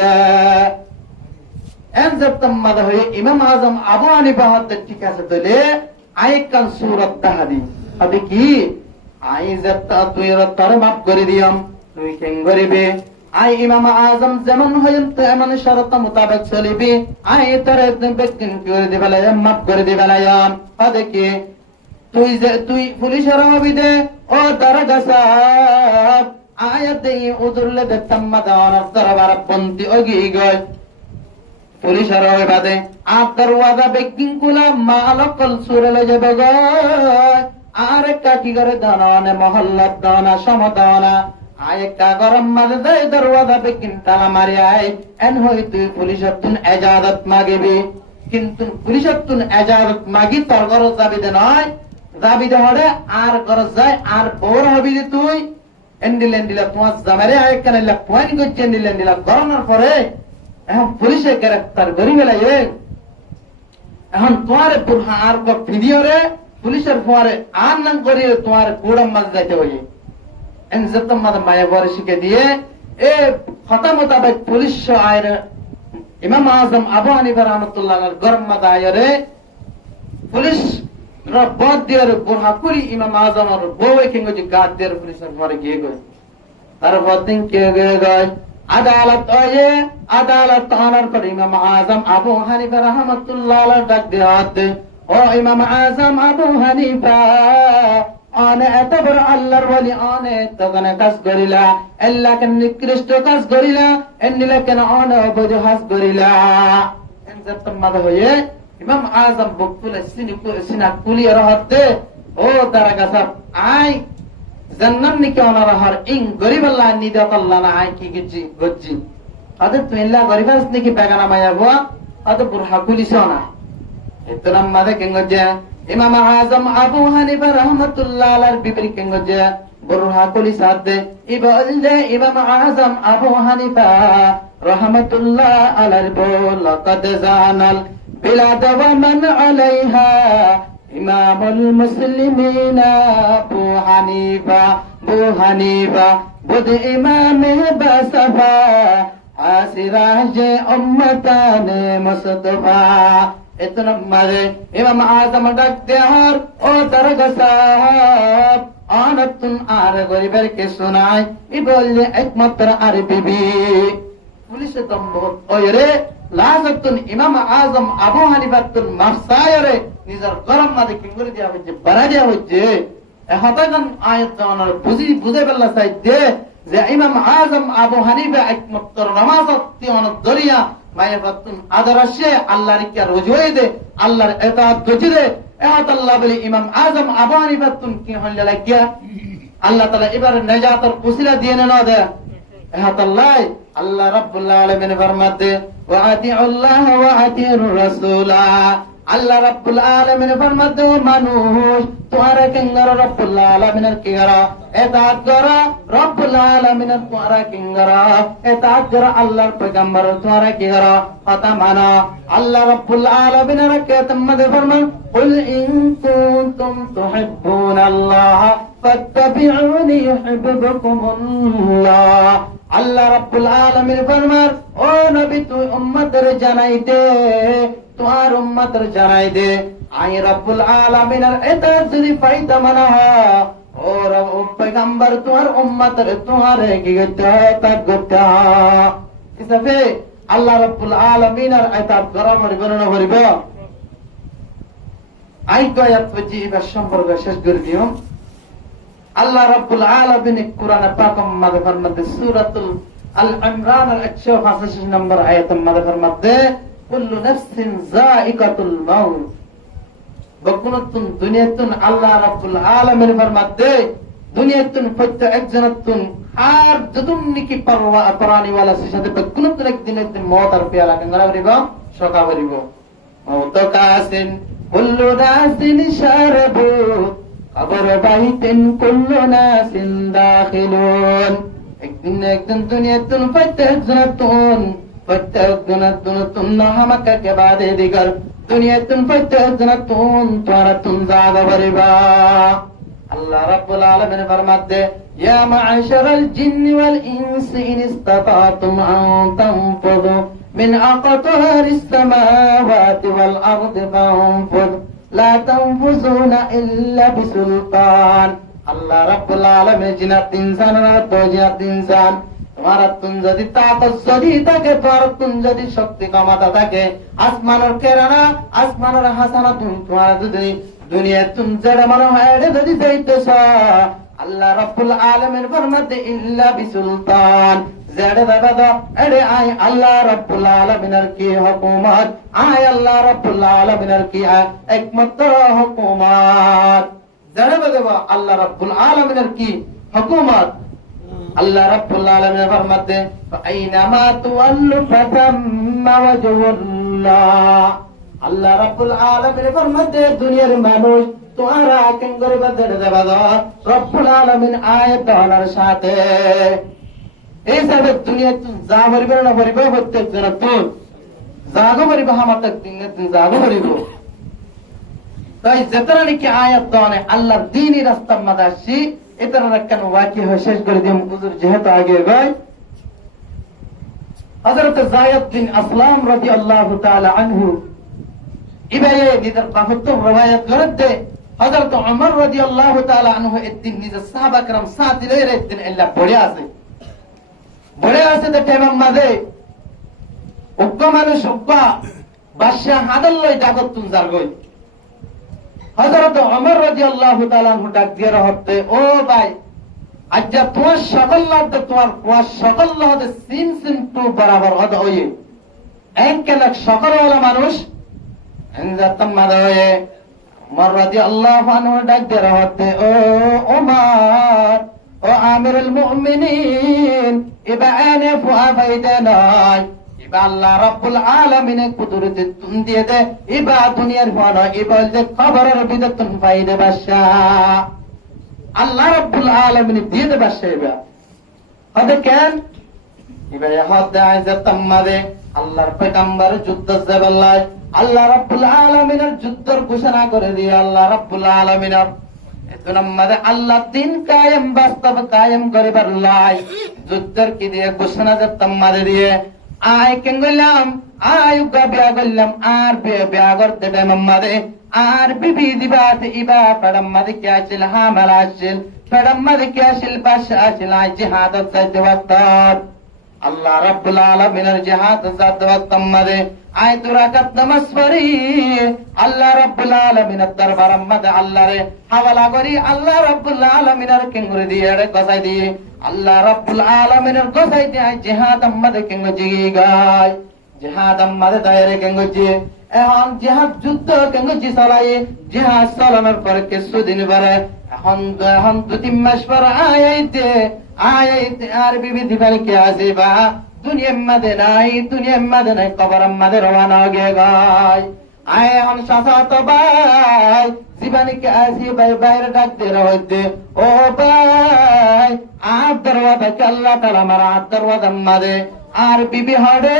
এন জপ্তম্মাদ হয়ে ইমাম আজম আবু হানিফা হতে ঠিক আছে তৈলে আইকান সুরত তাহাদি হবে কি আই জপ্তা তুই তোর মাফ করে দিয়াম তুই কিঙ্গরিবে আই ইমাম আজম যেমন হইল তেমন শরত মোতাবেক চলিবি আই তোর ব্যক্তিন করে দিবেলাম মাফ করে দিবেলাম হবে কি তুই পুলিশের হবি দে ও দারোগা সাহেব আয়াতে উজুরলে বেতাম্মা দাওয়ার দরবার বন্তি ওগি গয় পুলিশের হই বাদে আপনার ওয়াদা বেকিং কুলা মালকল সুরেলে যাবে গয় আর একটা কি করে দানা মহল্লার দানা সমদানা আয়েকা গরম মাঝে দেয় দরওয়াজা বেকিং তালা মারি আয় এন হই তুই পুলিশের তুন এজাজত মাগিবি কিন্তু পুলিশের তুন এজাজত মাগি তোর ঘর যাবি দে নয় যাবি দে হরে আর ঘর যায় আর বোর হবি দে তুই এন্ডিলা তোমার জামারে আয়েকা নিলা পয়েন্ট করছে এন্ডিলা গরমের পরে এখন পুলিশে গ্রেফতার করি বেলায় এখন তোমার বুড়া আর ভিডিও রে পুলিশের পরে আর নাম করি তোমার গোড়াম মাঝে যাইতে হই এন জতম মাদ মায়া বরে শিখে দিয়ে এ কথা মোতাবেক পুলিশ আয়ের ইমাম আজম আবু হানিফা রাহমাতুল্লাহ আলাইহি গরম মাদ আয়রে পুলিশ রব্বত দিয়ে বুড়া করি ইমাম আজম আর বউয়ে কিংগো যে গাদ দিয়ে পুলিশের পরে গিয়ে গয় তারপর দিন কে গয়ে গয় আদালত আনার পর ইমাম আজম আবু হানিফা রাহমাতুল্লাহ আলাইহি ডাক দিয়ে ও ইমাম আজম আবু হানিফা অনে এত বড় আল্লাহর বলি অনে তগনে কাজ করিলা আল্লাহকে নিকৃষ্ট কাজ করিলা এন্নিলা কেন অনে অবৈধ কাজ করিলা এন জতম্মাদ হয়ে ইমাম আজম বকুল সিনা কুলিয়া রহতে ও দারোগা সাহেব আই জান্নাত নিকে অনারহার ইং গরিব আল্লাহ নিদাত আল্লাহ না আই কি গজ্জি আদে তুমি আল্লাহ গরিবাস নিকে বেগানা মায়া বুয়া আদে বুরহা কুলিছ না এতরাম মাদে কেঙ্গজে ইমাম আজম আবু হানিফা রাহমাতুল্লাহ আলাইহির বিবরি কেঙ্গজে বুরহা কুলিছ আদে ইবলদে ইমাম আজম আবু হানিফা রাহমাতুল্লাহ আলাইহি বল কদ জানাল বিলাদ ওয়া মান আলাইহা ইমামুল মুসলিমিন আবু হানিফা বুদ ইমামে বাসফা আসিরাজ উম্মতানে মুস্তাফা ইতনা মারে ইমাম আজম ডাক দেয়ার ও দারোগা সাহেব আনতুন আর গরিবের কে শোনায় ই বললে একমাত্র আর বিবি পুলিশে দম্ভ ওই রে লাজতুন ইমাম আজম আবু হানিফাতুন মাফসায়রে নিজের গরম মাঝে কিঙ্গরি দেওয়া হচ্ছে বাড়া দেওয়া হচ্ছে হতাগান আয়াত জানার বুঝে ফেললা চাইতে যে ইমাম আজম আবু হানিফা একমাত্র নামাজত দরিয়া মায়াবাতুন আদর্শে আল্লাহর কি রুজু হয়ে দে আল্লাহর ইতাআত গজি দে এত আল্লাহ বলি ইমাম আজম আবু হানিফাতুন কি হলে লাগিয়া আল্লাহ তাআলা এবারে নাজাতের ওসিলা দিয়ে না দে এত আল্লাহ রাব্বুল আলামিন ফরমাতে ওয়া আতিউল্লাহ ওয়া আতিউর রাসূলা আল্লাহ রাব্বুল আলামিন ফরমাতে মানুষ তোমারে কিঙ্গর রাব্বুল আলামিনের কি করা ইতাআত করা রাব্বুল আলামিনের তোমারে কিঙ্গরা ইতাআত করা আল্লাহর পয়গম্বর তোমারে কি করা কথা মানা আল্লাহ রাব্বুল আলামিনের কে তোমাদের ফরমান কুল ইন কুনতুম তুহিব্বুনাল্লাহ ফাত্তাবিউনি ইউহিব্বুকুমুল্লাহ আল্লাহ রাব্বুল আলামিন ফরমান ও নবী তুই উম্মতের জানাই দে তোমার উম্মতের জানাই দে আই রাব্বুল আলামিনের ইতাআত যদি পাইতা মানা ও পয়গম্বর তোমার উম্মতের তোমারে কি করতে তা করতে হিসাবে আল্লাহ রাব্বুল আলামিনের ইতাআত করা মরিব না মরিব আই গয়াত বুঝি এবার সম্পর্ক শেষ করে দিও আল্লাহ রাব্বুল আলামিন কোরআনে পাকের মধ্যে ফরমাতে সূরাতুল আল ইমরান এর 185 নম্বর আয়াতের মধ্যে ফরমাতে কুল্লু নাফসিন যায়িকাতুল মাউত বকুনতুন দুনিয়াতুন আল্লাহ রাব্বুল আলামিন ফরমাতে দুনিয়াতুন প্রত্যেক একজনতুন আর যদুন নিকি পারওয়া প্রাণীওয়ালা সাথে বকুনতুন একদিন মওত আর পেয়ালা কাঙ্গারা করিব সকা করিব মওত কাসিন কুল্লু নাসিন শারবু কবর বাইতেন কুল্লু নাসিন দাখিলুন একদিন দুনিয়াতুন প্রত্যেক একজনতুন হামাকা কে বাদে দিগার দুনিয়াতুন প্রত্যেক একজনতুন তোরাতুন জাগা বরিবা আল্লাহ রাব্বুল আলামিন ফরমাতে ইয়া মা'আশারাল জিন্নি ওয়াল ইনসি ইন ইসতাতা'তুম আন তানফুযু মিন আকতারিস সামাওয়াতি ওয়াল আরদি ফানফুযু লা তানফুযুনা ইল্লা বিসুলতান আল্লাহ রাব্বুল আলামিন জিনাত ইনসানরা তো জিনাত ইনসান তোমার তুন যদি তাকত যদি থাকে তোমার তুন যদি শক্তি ক্ষমতা থাকে আসমানের কেরানা আসমানের হাসানা তুন তোমার যদি দুনিয়া তুন জড় মনে হয় যদি যাইতেছ আল্লাহ রাব্বুল আলামিন ফরমাতে ইল্লা বিসুলতান জড় বাবা দাও এড়ে আই আল্লাহ রাব্বুল আলামিনের কি হুকুমত আই আল্লাহ রাব্বুল আলামিনের কি একমাত্র হুকুমত জড় বাবা আল্লাহ রাব্বুল আলামিনের কি হুকুমত আল্লাহ রাব্বুল আলামিন ফরমাতে ফাইনামা তুওয়াল্লু ফাতাম্মা ওয়াজহুল্লাহ আল্লাহ রাব্বুল আলামিন ফরমাতে দুনিয়ার মানুষ তোমরা কেন করে বাদে দেবা রব্বুল আলামিন আয়াত আনার সাথে এই সব দুনিয়া তুই যা ভরিবে না ভরিবে প্রত্যেক জন তুই জাগো ভরিবে আমার তক দিন জাগো ভরিব তাই যেতরা নাকি আয়াত দানে আল্লাহর দ্বীনি রাস্তার মধ্যে আসি এটার কেন ওয়াকি হয়ে শেষ করে দিম হুজুর যেহেতু আগে গয় হযরত যায়েদ বিন আসলাম রাদিয়াল্লাহু তাআলা আনহু ইবায়ে নিজের কাফত রওয়ায়াত করতে হযরত ওমর রাদিয়াল্লাহু তাআলা আনহু একদিন নিজের সাহাবা کرام সাথে লয়ে একদিন আল্লাহ পড়ে আছে তো টাইমের মাঝে উগ্র মানুষ উগ্র বাদশা হাদল লই ডাকত তুন যার গই হযরত ওমর রাদিয়াল্লাহু তাআলা আনহু ডাক দিয়ে হতে ও ভাই আজ তোমার সকল লাগতে তোমার সকল হতে সিন সিন টু বরাবর হতে হইয়ে একেলা সকল ওলা মানুষ এনজাতম মাদয়ে ওমর রাদিয়াল্লাহু আনহু ডাক দিয়ে হতে ও ওমর ও আমিরুল মুমিনিন ইবা আনে ফুয়া ফাইদা নাই ইবা আল্লাহ রাব্বুল আলামিনে কুদরতে তুন দিয়ে দে ইবা দুনিয়ার ফানা ইবা যে খবরের ভিতর তুন ফাইদা বাদশা আল্লাহ রাব্বুল আলামিন দিয়ে দে বাদশা ইবা হদে কেন ইবা হদে আইজাত মাদে আল্লাহর পয়গম্বর যুদ্ধ জাবাল্লাহ আল্লাহ রাব্বুল আলামিনের যুদ্ধের ঘোষণা করে দিয়ে আল্লাহ রাব্বুল আলামিনের আল্লাহ দিন কায়েম বাস্তব কায়েম করিবার লাই যুদ্ধের কি দিয়ে ঘোষণা দিতাম মাঝে দিয়ে আয় কেন গেলাম আয় বিয়া করলাম আর বিয়া করতে মাদে আর বিবি দিবাতে ইবা পেডাম মাদে কি আসিল হামালা আসিল পেডাম মাদে কি আসিল বাসা আসিল আয় জিহাদত যাইতে পারতাম আল্লাহ রাব্বুল আলামিনের জিহাদ যাইতে পারতাম মাদে আয় তোরা কাদ্দামাস পরি আল্লাহ রাব্বুল আলামিনের দরবার মাদে আল্লাহ রে হাওয়ালা করি আল্লাহ রাব্বুল আলামিনের কেঙ্গুরে দিয়ে গসাই দিয়ে আল্লাহ রাব্বুল আলামিনের গসাই দিয়ে জিহাদ মাদে কেঙ্গু জিগি গায় জিহাদ মাদে দায়রে কেঙ্গু জি এখন জিহাদ যুদ্ধ কেঙ্গু জি চালাই জিহাদ চালানোর পরে কিছুদিন পরে এখন 2-3 মাস পর আয়াইতে আর বিবি দিবার কে আসিবা দুনিয়ার মাঝে নাই কবর মাঝে রওনা হয়ে গায় আয় এখন সাসাত ভাই জীবানীকে আসি ভাই বাইরে ডাকতে রহতে ও ভাই আর দরওয়াজা কে আল্লাহ তাআলা মারা দরওয়াজা মাঝে আর বিবি হড়ে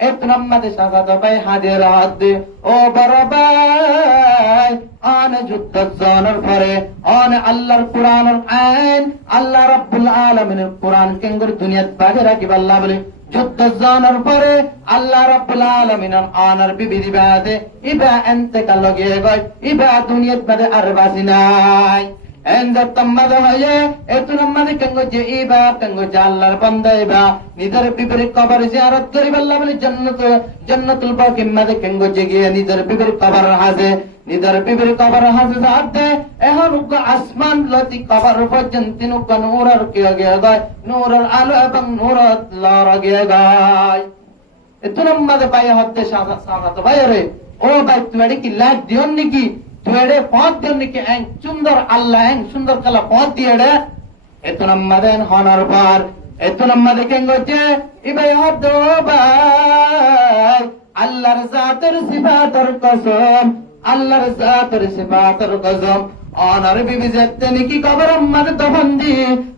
এতনাম মাঝে সাসাত ভাই হাজির হতে ও বড় ভাই আন যুদ্ধ জনের পরে আন আল্লাহর কোরআনের আইন আল্লাহ রাব্বুল আলামিনের কোরআন কেঙ্গুর দুনিয়াত বাগে রাখি আল্লাহ বলে যুদ্ধ জনের পরে আল্লাহ রাব্বুল আলামিনের আনার বিবি দিবাতে ইবা ইন্তেকাল লগে গয় ইবা দুনিয়াত বাদে আর বাসি নাই এনজাতম মাদে হয়ে এতুনাম মাদে কেঙ্গু যে ইবা কেঙ্গু যে আল্লাহর বান্দা ইবা নিজের বিবির কবর জিয়ারত করিব আল্লাহ বলে জান্নাতুল বাকি মাদে কেঙ্গু যে গিয়ে নিজের বিবির কবর হাজে নিজের বিবির কবর হাজে যাতে এখন আসমান লতি কবর পর্যন্ত নূরের কি গিয়ে গায় নূরের আলো এবং নূরত লর গিয়ে গায় এতুনাম মাদে পাই হতে সাজাত ভাই রে ও ভাই তুমি কি লাইট দিও নাকি ತುಯಡೆ ಪಾತ್ ದಿಯನಿಕೆ ಎಂಗ್ ಸುಂದರ ಅಲ್ಲ ಎಂಗ್ ಸುಂದರ ಕಲ ಪಾತ್ ದಿಯಡೆ ಎತ್ತು ನಮ್ಮದೇನ್ ಹಾನರ್ ಬಾರ್ এতো নাম্মাদে কেঙ্গছে ইবে হদ্দোবাই আল্লাহর জাতের সিফাতের কসম আল্লাহর জাতের সিফাতের কসম অনার বিবি যেতে নাকি কবর আম্মাদে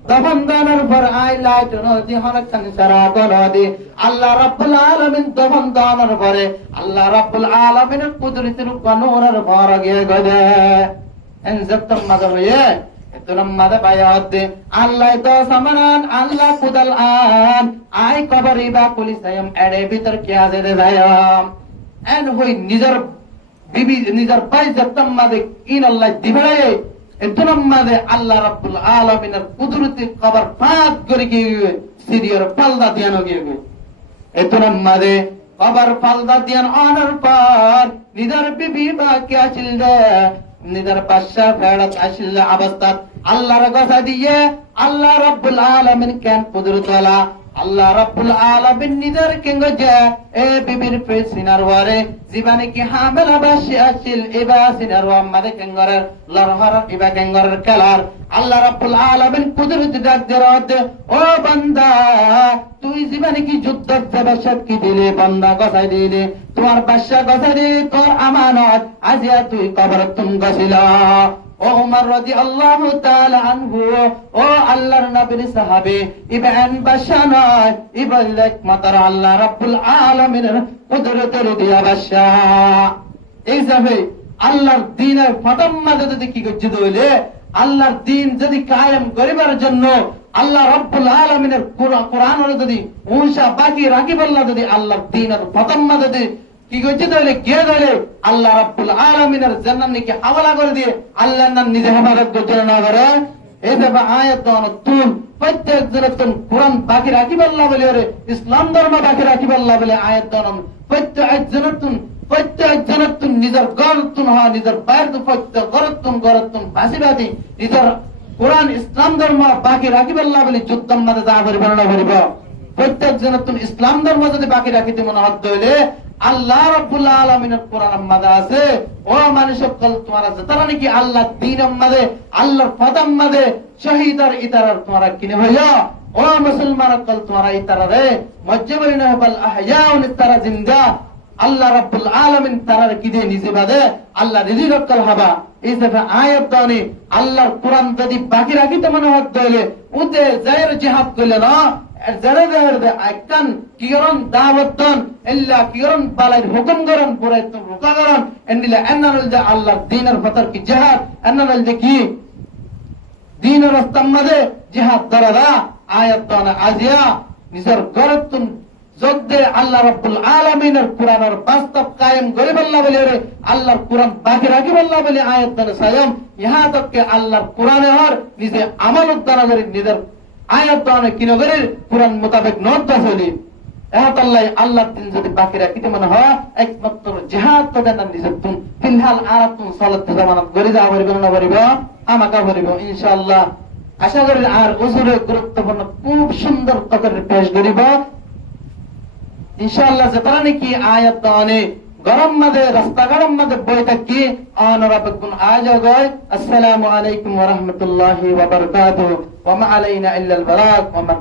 দফন দানের পর আইলাইট নদী হনখান সারাত নদী আল্লাহ রাব্বুল আলামিন দফন দানের পরে আল্লাহ রাব্বুল আলামিনের কুদরতের কানুরের পর গিয়ে গদে এন জত্তম মাদা হয়ে Tunamada bayadde Allah to samanan Allah kudal an ai kabari ba pulis ayam ade bitar kya de dayam and hoy nizar bibi nizar bai jatam made in Allah dibaye tunamade Allah rabbul alamin er kudurati kabar paat gori ki siriyar palda diano gi tunamade kabar palda dian honor par nizar bibi ba kya childe নিদার পাশা ফেরত আসিল অবস্থাত আল্লাহর কথা দিয়ে আল্লাহ রাব্বুল আলামিন কেন কুদরতওয়ালা আল্লাহ রাব্বুল আলামিন নিদার কেঙ্গজে এ বিবির পেছিনার ওয়ারে জীবনে কি হামেল বাসি আসিল এবা সিনার ওয়া মাদে কেঙ্গরের লরহর এবা কেঙ্গরের খেলার আল্লাহ রাব্বুল আলামিন কুদরত ডাক দেরত ও বান্দা তুই জীবনে কি যুদ্ধ জবাসত কি দিলে বান্দা গসাই দিলে তোমার বাদশা গসাই দিলে তোর আমানত আজিয়া তুই কবর তুম গসিলা ও উমর রাদিয়াল্লাহু তাআলা আনহু ও আল্লাহর নবীর সাহাবী ইবন বাদশা নয় ইবল্লাক মাতার আল্লাহ রাব্বুল আলামিনের কুদরতের দিয়া বাদশা এই যাবে আল্লাহর দ্বীনের ফতম্মাদে যদি কি গজ্জিত হইলে আল্লাহর দ্বীন যদি কায়েম করিবার জন্য আল্লাহ রাব্বুল আলামিনের কোরআনের যদি উনসা বাকি রাখিবাল্লাহ যদি আল্লাহর দ্বীনের ফতম্মাদে যদি কি গজ্জিত হইলে গিয়ে ধরে আল্লাহ রাব্বুল আলামিনের জান্নাতকে হাওয়ালা করে দিয়ে আল্লাহর নাম নিজে হেফাজত করতে না করে এই যে আয়াত তুন প্রত্যেক জনতন কোরআন বাকি রাখিবাল্লাহ বলে ওরে ইসলাম ধর্ম বাকি রাখিবাল্লাহ বলে আয়াত প্রত্যেক জনতন নিজের গরতুন হওয়া নিজের বাইর প্রত্যেক গরতুন বাসিবাদী নিজের কোরআন ইসলাম ধর্ম বাকি রাখিবাল্লাহ বলে যুদ্ধম মাঝে যা করে বর্ণনা করিব প্রত্যেক জনতন ইসলাম ধর্ম যদি বাকি রাখিতে মনে হত হইলে আল্লাহ রাব্বুল আলামিনের কোরআন মাঝে আছে ও মানুষ সকল তোমরা যারা নাকি আল্লাহ দ্বীন মাঝে আল্লাহর ফতম মাঝে শহীদার ইতারার তোমরা কিনে হইয়া ও মুসলমান সকল তোমরা ইতারারে মজ্জবরিনা বাল আহয়াউন ইতারা জিন্দা আল্লাহ রাব্বুল আলামিন তারার কিদে নিজে বাদে আল্লাহ রিজি রক্কাল হাবা এই যে আয়াত দানি আল্লাহর কোরআন যদি বাকি রাখিতে মনে হত হইলে উতে জায়ের জিহাদ কইলে না যারা দে আইকান কিরন দাওয়াতন ইল্লা কিরন বালাই হুকুম করন পুরে তো রুকা করন এন্ডিলা এন্নাল যে আল্লাহর দ্বীনের ফতর কি জিহাদ এন্নাল যে কি দ্বীনের রাস্তামদে জিহাদ দরাদা আয়াত দানা আজিয়া নিজের গরতুন যদ্দে আল্লাহ রাব্বুল আলামিনের কোরআনের বাস্তব কায়েম গরিবাল্লাহ বলে রে আল্লাহর কোরআন বাকি রাখিবাল্লাহ বলে আয়াত দানা সায়াম ইহা তক কে আল্লাহর কোরআনে হর নিজে আমল উদ্দারা করে নিজের আয়াত দানে কিনগরের কোরআন মোতাবেক নট হলি এত আল্লাহ দিন যদি বাকি রাখিতে মনে হয় একমাত্র জিহাদ তো দেন নিজের তুম ফিলহাল আরাতুন সালাত জামানাত গরি যা করিব না করিব আমাকা করিব ইনশাআল্লাহ আশা করি আর হুজুরে গুরুত্বপূর্ণ খুব সুন্দর করে পেশ করিব ইনশাআল্লাহ যেতারা নাকি আয়াত দানে গরম মাঝে রাস্তা গরম মাঝে বই থাকি অনরাবকুন আজ গয় আসসালামু আলাইকুম ওয়া রাহমাতুল্লাহি ওয়া বারাকাতুহু ওয়া মা আলাইনা ইল্লাল বালাগ ওয়া মা